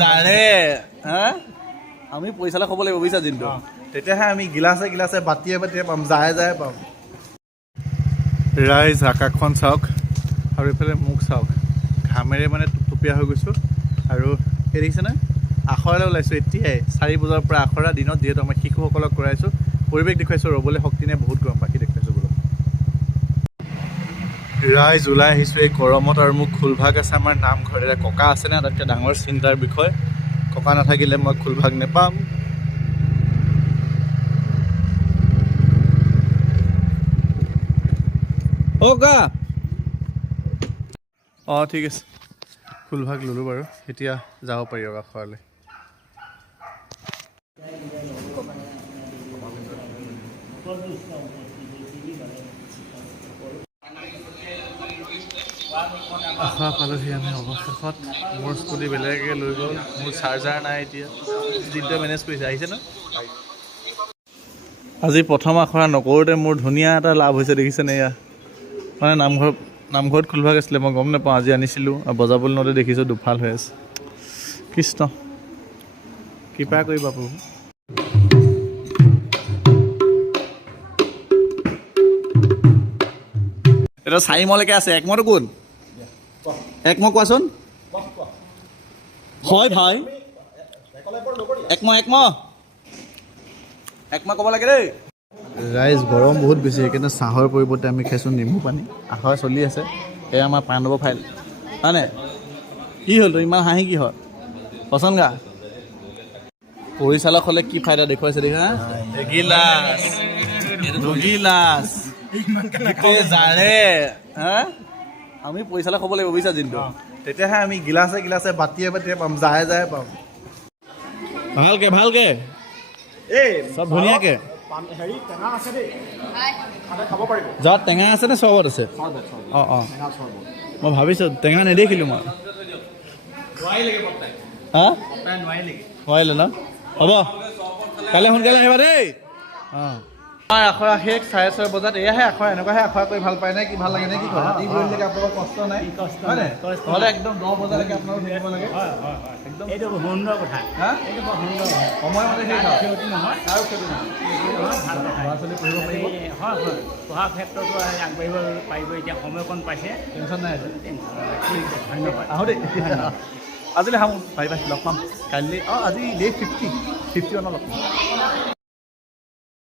জানে হা আমি পইচালে খাব লাগিব বুজিছা দিনটো তেতিয়াহে আমি গিলাচে গিলাচে বাতিয়ে বাতিয়ে পাম যায় যায় পাম ৰাইজ আকাশখন চাওক আৰু এইফালে মুখ চাওক ঘামেৰে মানে টুপটুপীয়া হৈ গৈছোঁ আৰু এই দেখিছেনে আখৰালৈ ওলাইছোঁ এতিয়াই 4 বজাৰ পৰা আখৰা দিনত যিহেতু আমি শিশুসকলক কৰাইছোঁ পৰিৱেশ দেখুৱাইছোঁ ৰ'বলৈ শক্তি নাই বহুত গৰম বাকী দেখুৱাইছোঁ বোলো ৰাইজ ওলাই আহিছোঁ এই গৰমত আৰু মোক খুলভাগ আছে আমাৰ নামঘৰতে ককা আছে না তাতকৈ ডাঙৰ চিন্তাৰ বিষয় ককা নাথাকিলে মই খুলভাগ নেপাম ককা অঁ ঠিক আছে ফুলভাগ ল'লোঁ বাৰু এতিয়া যাব পাৰি আৰু আখৰালৈ আখৰা পালোহি আমি অৱশেষত মোৰ স্কুটি বেলেগে লৈ গ'ল মোৰ চাৰ্জাৰ নাই এতিয়া দিনটোৱে মেনেজ কৰিছে আহিছে ন আজি প্ৰথম আখৰা নকৰোঁতে মোৰ ধুনীয়া এটা লাভ হৈছে দেখিছেনে এয়া মানে নামঘৰত খুলভাগ আছিলে মই গম নাপাওঁ আজি আনিছিলোঁ আৰু বজাবলৈ নতে দেখিছোঁ দুফাল হৈ আছে কৃষ্ণ কৃপা কৰিবা প্ৰভু এটা 4 মলৈকে আছে একমতো কোন একম কোৱাচোন হয় ভাই একম ক'ব লাগে দেই ৰাইজ গৰম বহুত বেছি সেইকাৰণে চাহৰ পৰিৱৰ্তে আমি খাইছোঁ নেমু পানী আখৰা চলি আছে এয়া আমাৰ পাণ্ডৱ ফাইল হয়নে কি হ'ল ইমান হাঁহি কি হয় পচন্দ গা পৰিচালক হ'লে কি ফাইদা দেখুৱাইছে দেখা গিলাচ গিলাচ জানে হা আমি পৰিচালক হ'ব লাগিব বুজিছা দিনটো তেতিয়াহে আমি গিলাচে গিলাচে বাতিয়ে বাতিয়ে পাম যায় যায় পাম ভালকে ভালকে এই চব ধুনীয়াকে য'ত টেঙা আছে নে চবত আছে অঁ অঁ মই ভাবিছোঁ টেঙা নেদেখিলোঁ মই হা নোৱাৰিলে ন হ'ব কাইলৈ সোনকালে আহিবা দেই অঁ আমাৰ আখৰা শেষ 6:30 বজাত এয়াহে আখৰা এনেকুৱাহে আখৰা কৰি ভাল পায় নে কি ভাল লাগে নে কি কথা ৰাতি কৰিলেকে আপোনালোকৰ কষ্ট নাই হয়নে নহ'লে একদম 10 বজালৈকে আপোনালোক থাকিব লাগে একদম এইটো সুন্দৰ কথা হা এইটো বৰ সুন্দৰ সময়মতে শেষ ক্ষতি নহয় আৰু ক্ষতি নহয় ভাল কথা ল'ৰা ছোৱালী পঢ়িব পাৰিব হয় হয় পঢ়াৰ ক্ষেত্ৰতো আগবাঢ়িব পাৰিব এতিয়া সময়কণ পাইছে টেনশ্যন নাই ধন্যবাদ আহোঁ দেই আজিলৈ আহোঁ পাৰিবা লগ পাম কাইলৈ অঁ আজি ডে 50 51 লগ পাম